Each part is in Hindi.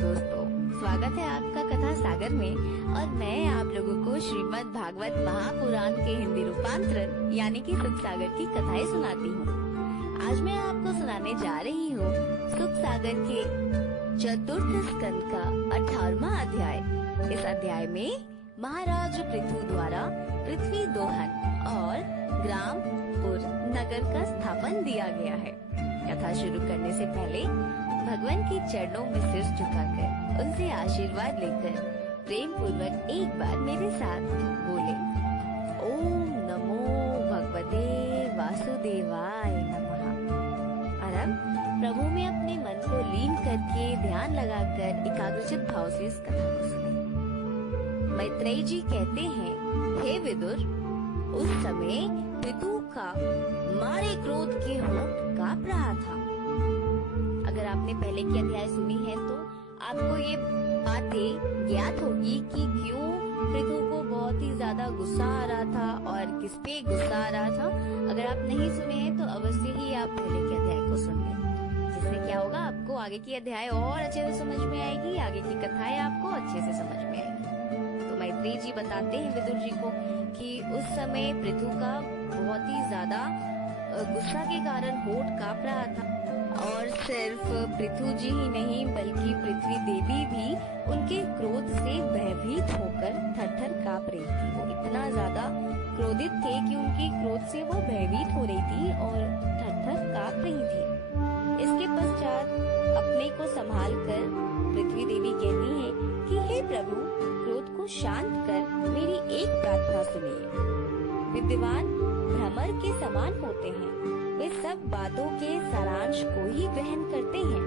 दोस्तों, स्वागत है आपका कथा सागर में। और मैं आप लोगों को श्रीमद् भागवत महापुराण के हिंदी रूपांतरण यानी कि सुख सागर की कथाएं सुनाती हूँ। आज मैं आपको सुनाने जा रही हूँ सुख सागर के चतुर्थ स्कंद का 18वां अध्याय। इस अध्याय में महाराज पृथु द्वारा पृथ्वी दोहन और ग्रामपुर नगर का स्थापन दिया गया है। कथा शुरू करने से पहले भगवान के चरणों में सिर झुकाकर उनसे आशीर्वाद लेकर प्रेम पूर्वक एक बार मेरे साथ बोले, ओम नमो भगवते वासुदेवाय नमः। और अब प्रभु में अपने मन को लीन करके ध्यान लगाकर एकाग्रचित भाव से इस कथा को सुने। मैत्रेय जी कहते हैं, हे विदुर, उस समय पृथु का मारे क्रोध के होंठ कांप रहा था। अगर आपने पहले की अध्याय सुनी है तो आपको ये बातें ज्ञात होगी कि क्यों पृथु को बहुत ही ज्यादा गुस्सा आ रहा था और किस पे गुस्सा आ रहा था। अगर आप नहीं सुने हैं तो अवश्य ही आप पहले के अध्याय को सुन लें, जिससे क्या होगा, आपको आगे की अध्याय और अच्छे से समझ में आएगी, आगे की कथाएं आपको अच्छे से समझ में आएगी। तो मैत्रेय जी बताते हैं विदुर जी को कि उस समय पृथु का बहुत ही ज्यादा गुस्सा के कारण होठ कांप रहा था। और सिर्फ पृथु जी ही नहीं बल्कि पृथ्वी देवी भी उनके क्रोध से भयभीत होकर थर-थर कांप रही थी। वो इतना ज्यादा क्रोधित थे कि उनके क्रोध से वो भयभीत हो रही थी और थर-थर कांप रही थी। इसके पश्चात अपने को संभाल कर पृथ्वी देवी कहती है कि हे प्रभु, क्रोध को शांत कर मेरी एक प्रार्थना सुनिए। विद्वान भ्रमर के समान होते हैं, वे सब बातों के सारांश को ही ग्रहण करते हैं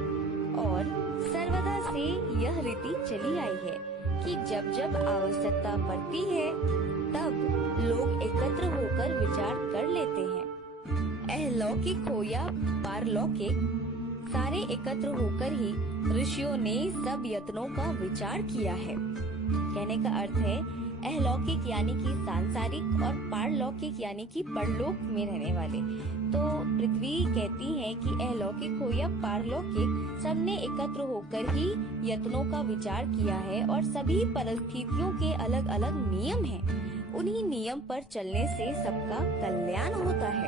और सर्वदा से यह रीति चली आई है कि जब जब आवश्यकता पड़ती है तब लोग एकत्र होकर विचार कर लेते हैं। अलौकिक हो या पारलौकिक, सारे एकत्र होकर ही ऋषियों ने सब यत्नों का विचार किया है। कहने का अर्थ है अलौकिक यानी कि सांसारिक और पारलौकिक यानी कि परलोक में रहने वाले। तो पृथ्वी कहती है कि अलौकिक हो या पारलौकिक, सबने एकत्र होकर ही यत्नों का विचार किया है और सभी परिस्थितियों के अलग अलग नियम हैं। उन्हीं नियम पर चलने से सबका कल्याण होता है।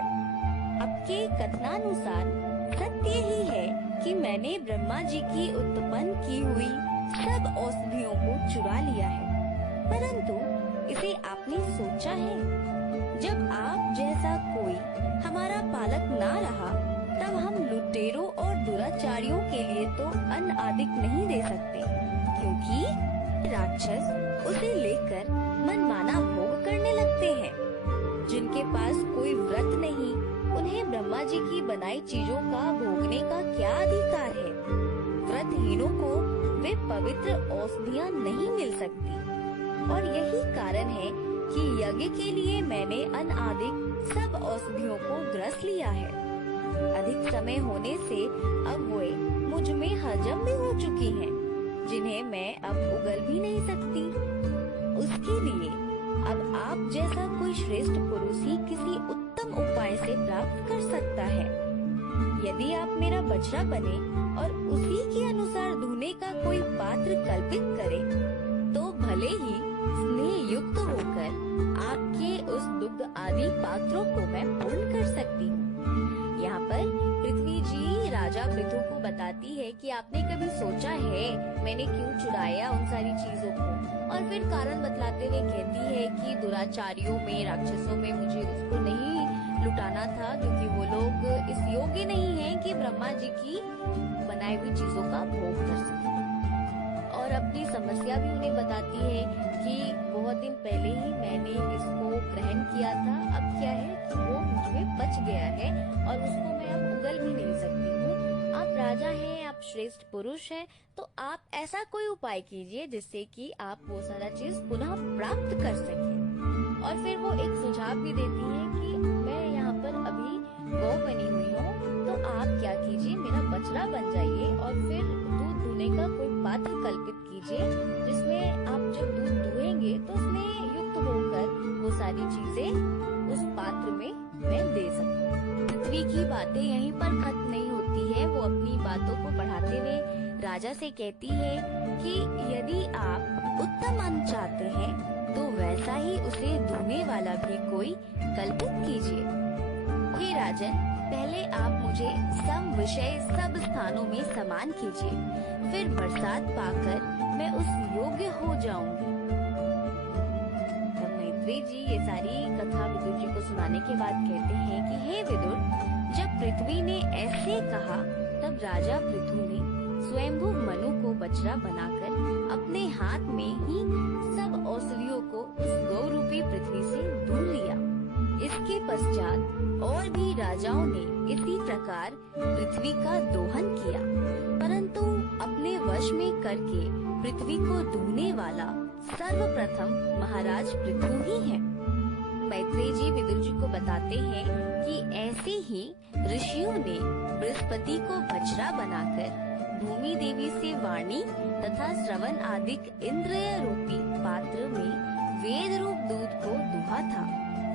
आपके कथनानुसार सत्य ही है कि मैंने ब्रह्मा जी की उत्पन्न की हुई सब औषधियों को चुरा लिया है, परंतु इसे आपने सोचा है? जब आप जैसा कोई हमारा पालक ना रहा तब हम लुटेरों और दुराचारियों के लिए तो अन्न आदि नहीं दे सकते, क्योंकि राक्षस उसे लेकर मनमाना भोग करने लगते हैं। जिनके पास कोई व्रत नहीं, उन्हें ब्रह्मा जी की बनाई चीजों का भोगने का क्या अधिकार है? व्रतहीनों को वे पवित्र औषधियाँ नहीं मिल सकती। और यही कारण है कि यज्ञ के लिए मैंने अनादिक सब औषधियों को ग्रस लिया है। अधिक समय होने से अब वे मुझ में हजम भी हो चुकी हैं, जिन्हें मैं अब उगल भी नहीं सकती। उसके लिए अब आप जैसा कोई श्रेष्ठ पुरुष ही किसी उत्तम उपाय से प्राप्त कर सकता है। यदि आप मेरा बछड़ा बने और उसी के अनुसार धुने का कोई पात्र कल्पित करे तो भले ही स्नेह युक्त होकर आपके उस दुग्ध आदि पात्रों को मैं पूर्ण कर सकती हूँ। यहाँ पर पृथ्वी जी राजा पृथु को बताती है कि आपने कभी सोचा है मैंने क्यों चुराया उन सारी चीजों को? और फिर कारण बतलाते हुए कहती है कि दुराचारियों में, राक्षसों में मुझे उसको नहीं लुटाना था, क्योंकि वो लोग इस योग्य नहीं है कि ब्रह्मा जी की बनाई हुई चीजों का भोग कर सके। और अपनी समस्या भी उन्हें बताती है कि बहुत दिन पहले ही मैंने इसको ग्रहण किया था, अब क्या है कि वो मुझमें बच गया है और उसको मैं अब उगल भी नहीं सकती हूँ। आप राजा हैं, आप श्रेष्ठ पुरुष हैं, तो आप ऐसा कोई उपाय कीजिए जिससे कि आप वो सारा चीज पुनः प्राप्त कर सकें। और फिर वो एक सुझाव भी देती है कि मैं यहाँ पर अभी गौ बनी हुई हूँ, तो आप क्या कीजिए, मेरा बछड़ा बन जाइए और फिर दूध दूहने का कोई पात्र कल्पित कीजिए, जिसमें आप जब दूध दुहेंगे तो उसमें युक्त होकर वो सारी चीजें उस पात्र में मैं दे सकूं। पृथ्वी की बातें यहीं पर खत्म नहीं होती है, वो अपनी बातों को बढ़ाते हुए राजा से कहती है कि यदि आप उत्तम अन्न चाहते हैं तो वैसा ही उसे धोने वाला भी कोई कल्पित कीजिए। हे राजन, पहले आप मुझे सम विषय सब स्थानों में समान कीजिए, फिर बरसात पाकर मैं उस योग्य हो जाऊंगी। तब मैत्रेय जी ये सारी कथा विदुर जी को सुनाने के बाद कहते हैं कि हे विदुर, जब पृथ्वी ने ऐसे कहा तब राजा पृथु ने स्वयंभू मनु को बछड़ा बनाकर अपने हाथ में ही सब औषधियों को उस गौ रूपी पृथ्वी से ढूंढ लिया। इसके पश्चात और भी राजाओं ने इसी प्रकार पृथ्वी का दोहन किया, परंतु अपने वश में करके पृथ्वी को धोने वाला सर्वप्रथम महाराज पृथु ही है। मैत्रेय जी विदुर जी को बताते हैं कि ऐसे ही ऋषियों ने बृहस्पति को बछड़ा बनाकर भूमि देवी से वाणी तथा श्रवण आदि इंद्रिय रूपी पात्र में वेद रूप दूध को दुहा था,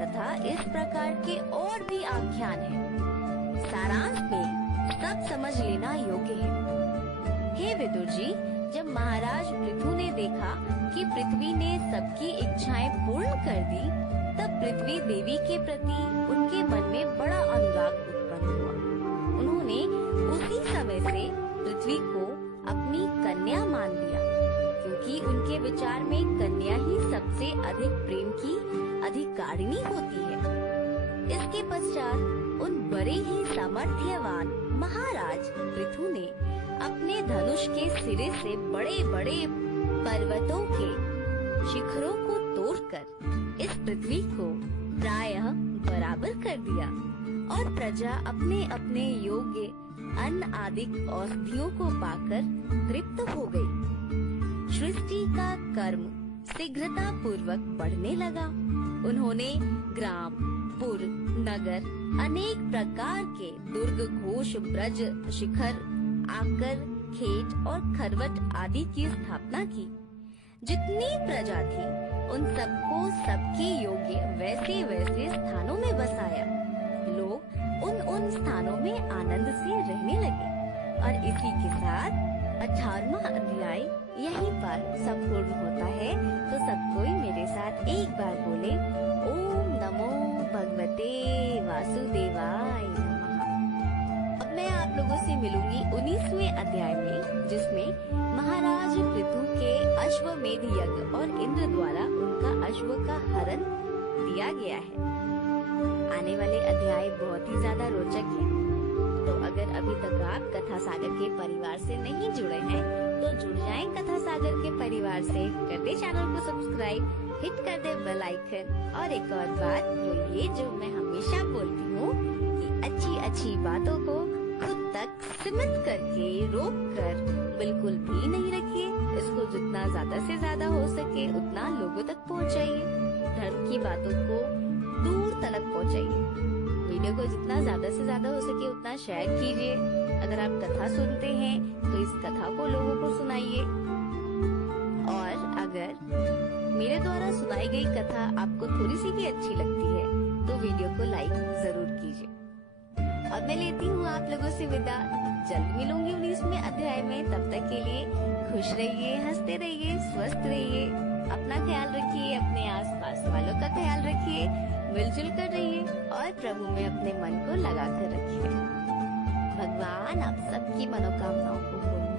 तथा इस प्रकार के और भी आख्यान हैं। सारांश में सब समझ लेना योग्य है। हे विदुर जी, जब महाराज पृथु ने देखा कि पृथ्वी ने सबकी इच्छाएं पूर्ण कर दी, तब पृथ्वी देवी के प्रति उनके मन में बड़ा अनुराग उत्पन्न हुआ। उन्होंने उसी समय से पृथ्वी को अपनी कन्या मान लिया, क्योंकि उनके विचार में कन्या ही सबसे अधिक प्रेम की अधिकारिणी होती है। इसके पश्चात उन बड़े ही सामर्थ्यवान महाराज पृथु ने अपने धनुष के सिरे से बड़े बड़े पर्वतों के शिखरों को तोड़कर इस पृथ्वी को प्रायः बराबर कर दिया और प्रजा अपने अपने योग्य अन्न आदि औषधियों को पाकर तृप्त हो गई। सृष्टि का कर्म शीघ्रता पूर्वक बढ़ने लगा। उन्होंने ग्राम, पुर, नगर, अनेक प्रकार के दुर्ग, घोष, ब्रज, शिखर, आकर, खेत और खरवट आदि की स्थापना की। जितनी प्रजा थी उन सबको सबके योग्य वैसे वैसे स्थानों में बसाया। लोग उन स्थानों में आनंद से रहने लगे। और इसी के साथ 18वां अध्याय यहीं पर संपूर्ण होता है। तो सब कोई मेरे साथ एक बार बोले, ओम नमो भगवते वासुदेवाय नमः। अब मैं आप लोगों से मिलूंगी 19वें अध्याय में, जिसमें महाराज पृथु के अश्वमेध यज्ञ और इंद्र द्वारा उनका अश्व का हरण दिया गया है। आने वाले अध्याय बहुत ही ज्यादा रोचक है। तो अगर अभी तक आप कथा सागर के परिवार से नहीं जुड़े हैं तो जुड़ जाएं कथा सागर के परिवार से। कर दे चैनल को सब्सक्राइब, हिट कर दे बेल आइकन। और एक और बात, जो मैं हमेशा बोलती हूँ कि अच्छी अच्छी बातों को खुद तक सीमित करके रोक कर बिल्कुल भी नहीं रखिए। इसको जितना ज्यादा से ज्यादा हो सके उतना लोगों तक पहुँचाइए। धर्म की बातों को दूर तक पहुँचाइए। वीडियो को जितना ज्यादा से ज्यादा हो सके उतना शेयर कीजिए। अगर आप कथा सुनते हैं तो इस कथा को लोगों को सुनाइए। और अगर मेरे द्वारा सुनाई गई कथा आपको थोड़ी सी भी अच्छी लगती है तो वीडियो को लाइक जरूर कीजिए। अब मैं लेती हूँ आप लोगों से विदा। जल्द मिलूंगी 19वें अध्याय में। तब तक के लिए खुश रहिए, हंसते रहिए, स्वस्थ रहिए, अपना ख्याल रखिए, अपने आसपास वालों का ख्याल रखिए, मिलजुल कर रहिए और प्रभु में अपने मन को लगा कर रखिए। भगवान आप सबकी मनोकामनाओं को पूर्ण